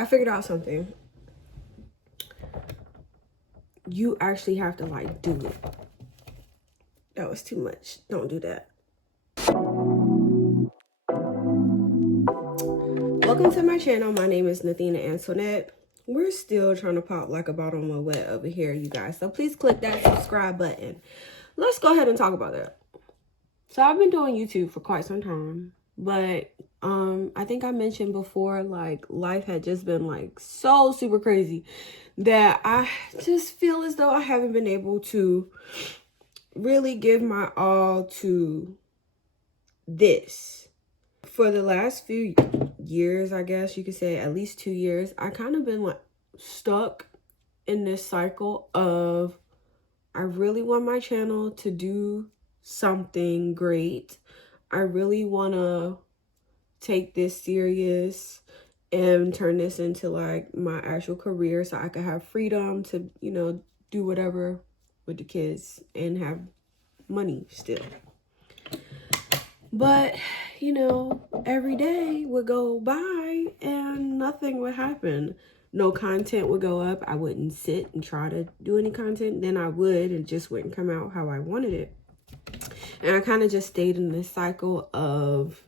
I figured out something. You actually have to like do it. That was too much. Don't do that. Welcome to my channel. My name is Nathina Antoinette. We're still trying to pop like a bottle of wet over here, you guys. So please click that subscribe button. Let's go ahead and talk about that. So I've been doing YouTube for quite some time, but I think I mentioned before, like, life had just been like so super crazy that I just feel as though I haven't been able to really give my all to this. For the last few years, I guess you could say at least 2 years, I kind of been like stuck in this cycle of I really want my channel to do something great. I really want to take this serious and turn this into like my actual career so I could have freedom to, you know, do whatever with the kids and have money still. But, you know, every day would go by and nothing would happen. No content would go up. I wouldn't sit and try to do any content. Then I would, and it just wouldn't come out how I wanted it. And I kind of just stayed in this cycle of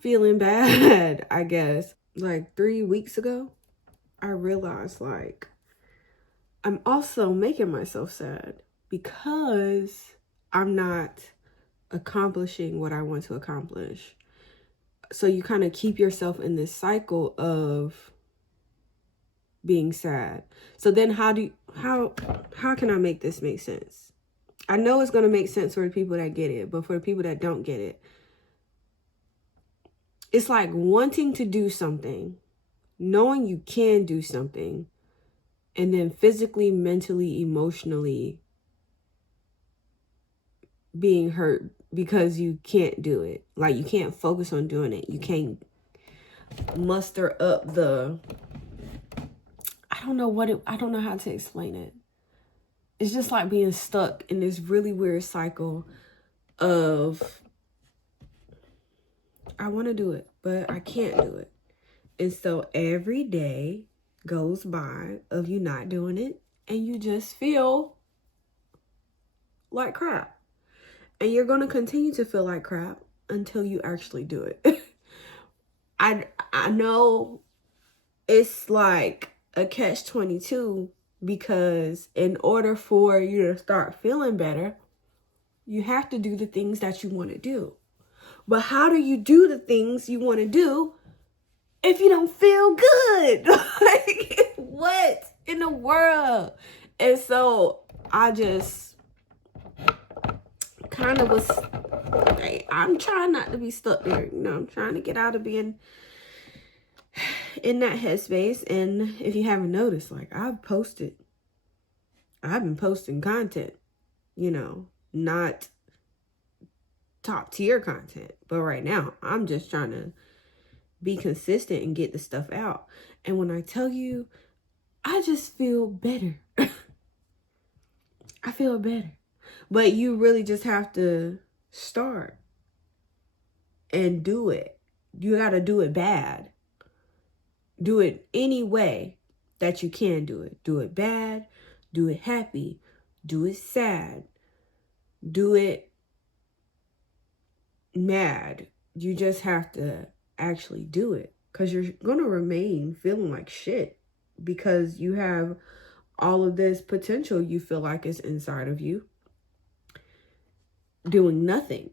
feeling bad, I guess. Like 3 weeks ago, I realized like I'm also making myself sad because I'm not accomplishing what I want to accomplish. So you kind of keep yourself in this cycle of being sad. So then how can I make this make sense? I know it's going to make sense for the people that get it, but for the people that don't get it, it's like wanting to do something, knowing you can do something, and then physically, mentally, emotionally being hurt because you can't do it. Like you can't focus on doing it. You can't muster up the, I don't know how to explain it. It's just like being stuck in this really weird cycle of I want to do it, but I can't do it. And so every day goes by of you not doing it and you just feel like crap. And you're going to continue to feel like crap until you actually do it. I know it's like a catch-22 because in order for you to start feeling better, you have to do the things that you want to do. But how do you do the things you want to do if you don't feel good? Like, what in the world? And so I just kind of was, I'm trying not to be stuck there. You know, I'm trying to get out of being in that headspace. And if you haven't noticed, like I've been posting content, you know, not top tier content. But right now, I'm just trying to be consistent and get the stuff out. And when I tell you, I just feel better. I feel better. But you really just have to start and do it. You got to do it bad. Do it any way that you can do it. Do it bad. Do it happy. Do it sad. Do it mad. You just have to actually do it because you're going to remain feeling like shit because you have all of this potential you feel like is inside of you doing nothing.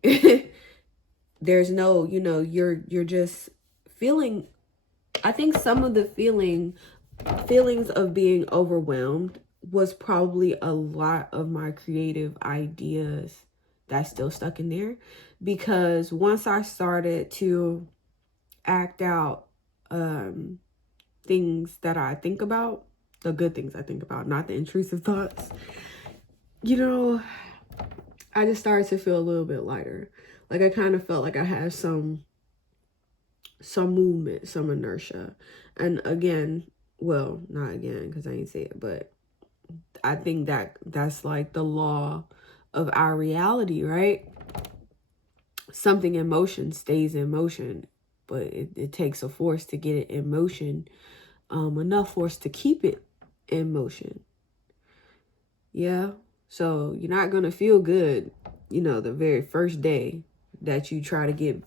There's no, you know, you're just feeling, I think some of the feelings of being overwhelmed was probably a lot of my creative ideas that's still stuck in there. Because once I started to act out things that I think about, the good things I think about, not the intrusive thoughts, you know, I just started to feel a little bit lighter. Like I kind of felt like I had some movement, some inertia. And again, well, not again, because I ain't say it, but I think that's like the law of our reality, right? Something in motion stays in motion. but it takes a force to get it in motion, enough force to keep it in motion. Yeah, so you're not gonna feel good, you know, the very first day that you try to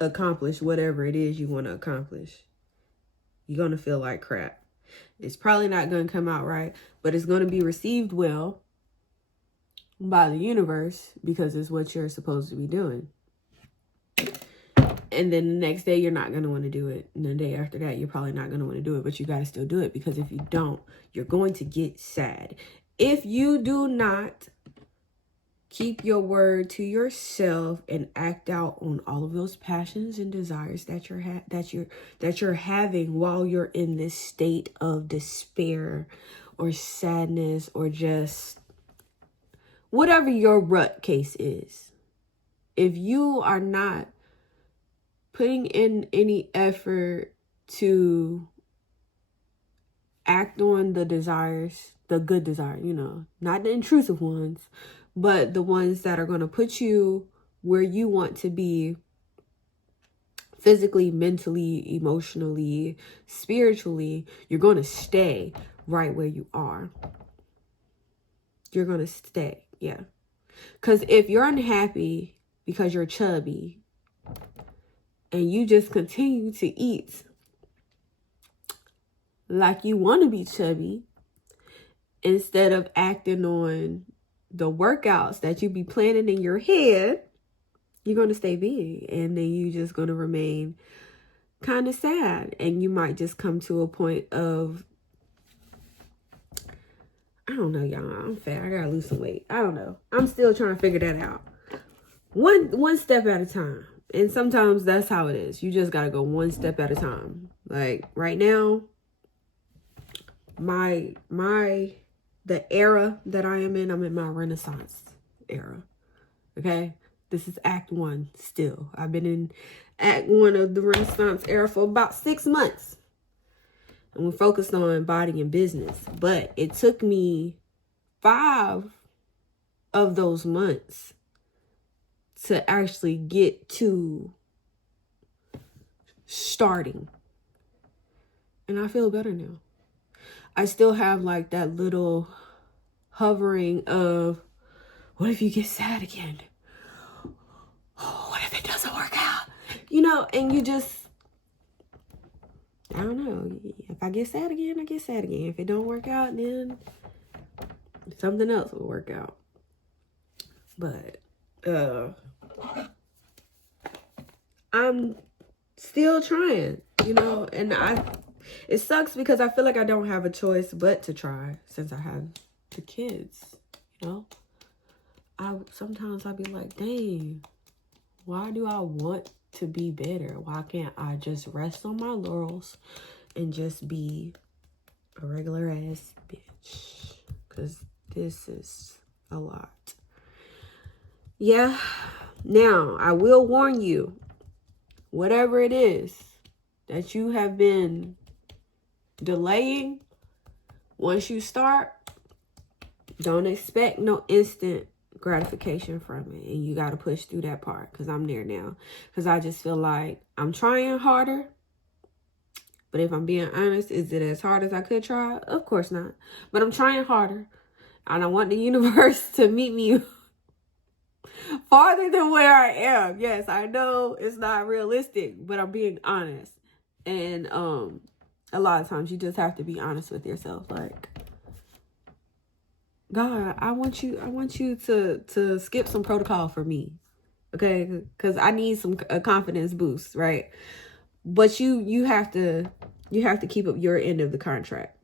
accomplish whatever it is you want to accomplish. You're gonna feel like crap. It's probably not gonna come out right, but it's gonna be received well by the universe because it's what you're supposed to be doing. And then the next day, you're not going to want to do it. And the day after that, you're probably not going to want to do it. But you got to still do it, because if you don't, you're going to get sad. If you do not keep your word to yourself and act out on all of those passions and desires that you're having while you're in this state of despair or sadness or just whatever your rut case is, if you are not putting in any effort to act on the desires, the good desires, you know, not the intrusive ones, but the ones that are going to put you where you want to be physically, mentally, emotionally, spiritually, you're going to stay right where you are. You're going to stay, yeah. Because if you're unhappy because you're chubby, and you just continue to eat like you want to be chubby, instead of acting on the workouts that you be planning in your head, you're going to stay big. And then you just going to remain kind of sad. And you might just come to a point of, I don't know, y'all. I'm fat. I got to lose some weight. I don't know. I'm still trying to figure that out. One step at a time. And sometimes that's how it is. You just got to go one step at a time. Like right now, the era that I am in, I'm in my Renaissance era. Okay? This is Act 1 still. I've been in Act 1 of the Renaissance era for about 6 months. And we're focused on body and business. But it took me 5 of those months to actually get to starting. And I feel better now. I still have like that little hovering of, what if you get sad again? Oh, what if it doesn't work out? You know, and you just, I don't know. If I get sad again, I get sad again. If it don't work out, then something else will work out. But, I'm still trying, you know, and it sucks because I feel like I don't have a choice but to try since I have the kids, you know. Sometimes I'll be like, dang, why do I want to be better? Why can't I just rest on my laurels and just be a regular ass bitch? Because this is a lot. Yeah. Now, I will warn you, whatever it is that you have been delaying, once you start, don't expect no instant gratification from it. And you got to push through that part, because I'm there now. Because I just feel like I'm trying harder. But if I'm being honest, is it as hard as I could try? Of course not. But I'm trying harder. And I want the universe to meet me farther than where I am. Yes, I know it's not realistic, but I'm being honest. And a lot of times you just have to be honest with yourself. Like, God, I want you to skip some protocol for me. Okay? Because I need a confidence boost, right? But you have to keep up your end of the contract.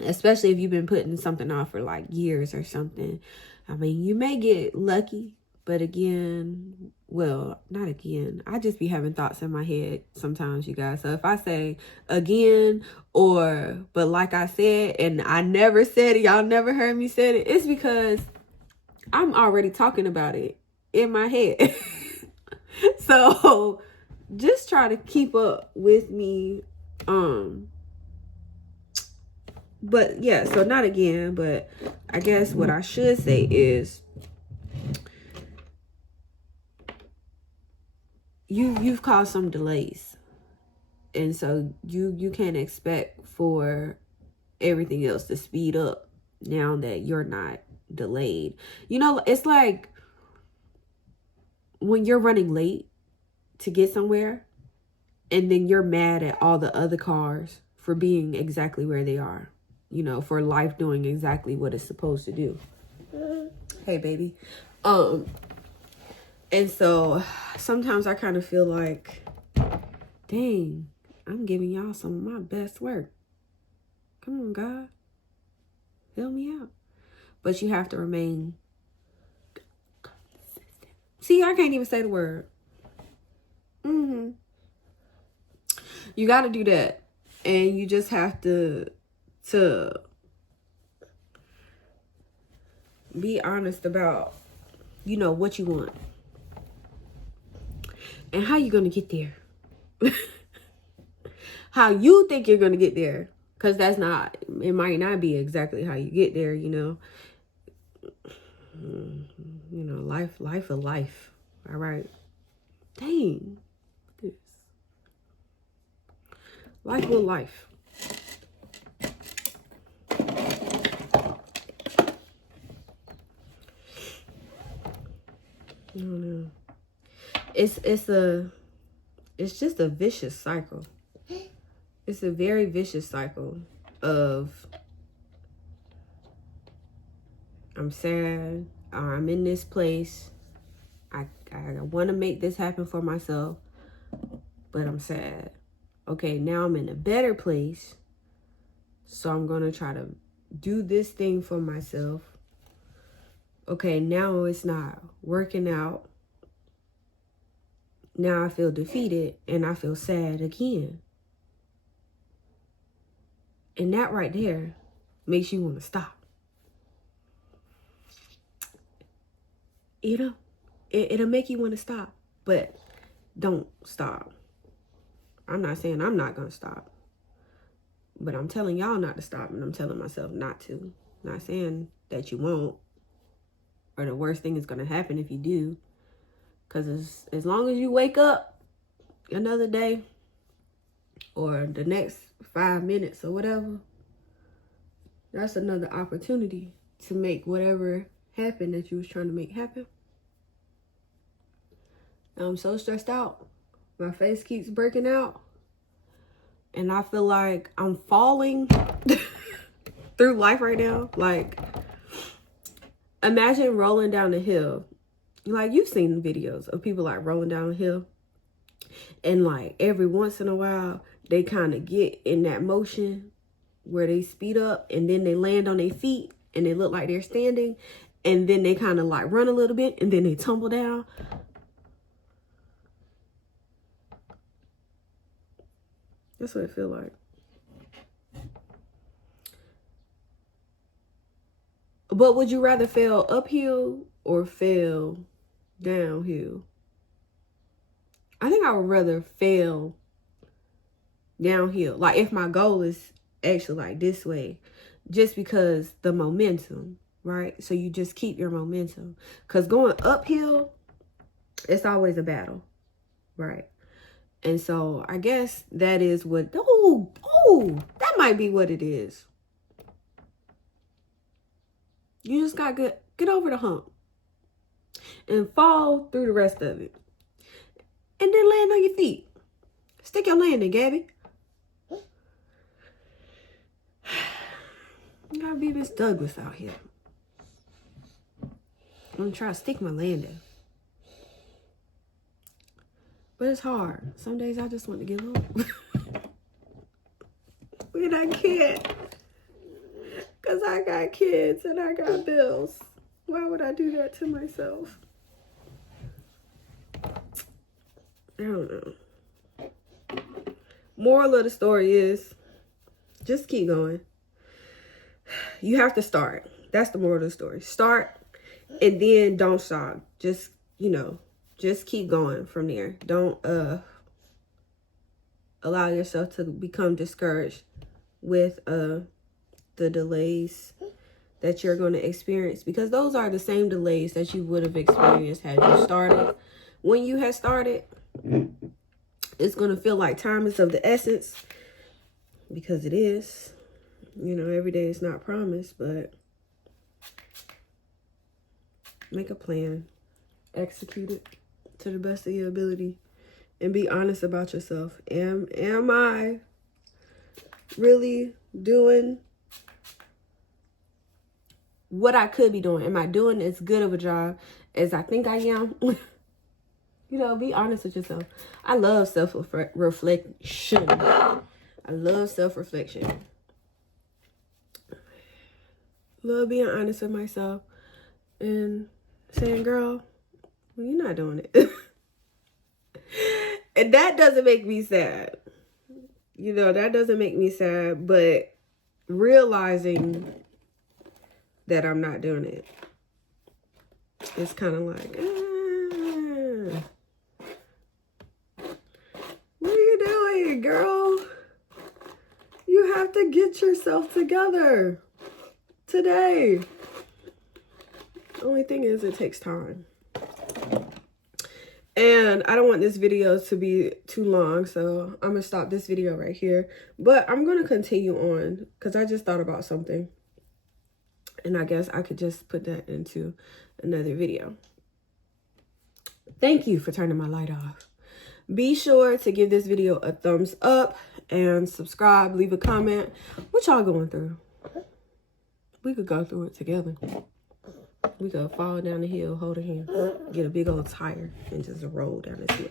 Especially if you've been putting something off for like years or something. I mean, you may get lucky, but again, well, not again. I just be having thoughts in my head sometimes, you guys. So if I say again but like I said, and I never said it, y'all never heard me say it, it's because I'm already talking about it in my head. So just try to keep up with me. But yeah, so not again, but I guess what I should say is, you've caused some delays. And so you can't expect for everything else to speed up now that you're not delayed. You know, it's like when you're running late to get somewhere and then you're mad at all the other cars for being exactly where they are, you know, for life doing exactly what it's supposed to do. Hey, baby. And so sometimes I kind of feel like, dang, I'm giving y'all some of my best work. Come on, God. Help me out. But you have to remain consistent. See, I can't even say the word. You got to do that. And you just have to be honest about, you know, what you want. And how you going to get there. How you think you're going to get there. Because it might not be exactly how you get there, you know. You know, life of life. All right. Dang. This. Life will life. I don't know. It's just a vicious cycle. It's a very vicious cycle of I'm sad, or I'm in this place. I want to make this happen for myself, but I'm sad. Okay, now I'm in a better place, so I'm going to try to do this thing for myself. Okay, now it's not working out. Now I feel defeated and I feel sad again. And that right there makes you want to stop. You know, it'll make you want to stop, but don't stop. I'm not saying I'm not going to stop, but I'm telling y'all not to stop, and I'm telling myself not to. Not saying that you won't, or the worst thing is going to happen if you do, because as long as you wake up another day or the next 5 minutes or whatever, that's another opportunity to make whatever happen that you was trying to make happen. I'm so stressed out. My face keeps breaking out. And I feel like I'm falling through life right now. Like, imagine rolling down a hill. Like, you've seen the videos of people like rolling down a hill. And like every once in a while, they kind of get in that motion where they speed up and then they land on their feet and they look like they're standing. And then they kind of like run a little bit and then they tumble down. That's what it feels like. But would you rather fail uphill or fail downhill? I think I would rather fail downhill. Like if my goal is actually like this way, just because the momentum, right? So you just keep your momentum. Because going uphill, it's always a battle, right? And so I guess that is what, that might be what it is. You just got to get over the hump and fall through the rest of it. And then land on your feet. Stick your landing, Gabby. You gotta be Miss Douglas out here. I'm gonna try to stick my landing. But it's hard. Some days I just want to give up. But I can't. Because I got kids and I got bills. Why would I do that to myself? I don't know. Moral of the story is just keep going. You have to start. That's the moral of the story. Start and then don't stop. Just, just keep going from there. Don't allow yourself to become discouraged with the delays that you're going to experience, because those are the same delays that you would have experienced had you started when you had started. It's going to feel like time is of the essence, because it is. You know, every day is not promised, but make a plan. Execute it to the best of your ability. And be honest about yourself. Am I really doing what I could be doing? Am I doing as good of a job as I think I am? You know, be honest with yourself. I love self-reflection. I love self-reflection. Love being honest with myself and saying, girl, well, you're not doing it. And that doesn't make me sad. You know, that doesn't make me sad, but realizing that I'm not doing it, it's kind of like, what are you doing, girl? You have to get yourself together today. The only thing is, it takes time. And I don't want this video to be too long, so I'm going to stop this video right here. But I'm going to continue on because I just thought about something. And I guess I could just put that into another video. Thank you for turning my light off. Be sure to give this video a thumbs up and subscribe. Leave a comment. What y'all going through? We could go through it together. We could fall down the hill, hold a hand, get a big old tire, and just roll down this hill.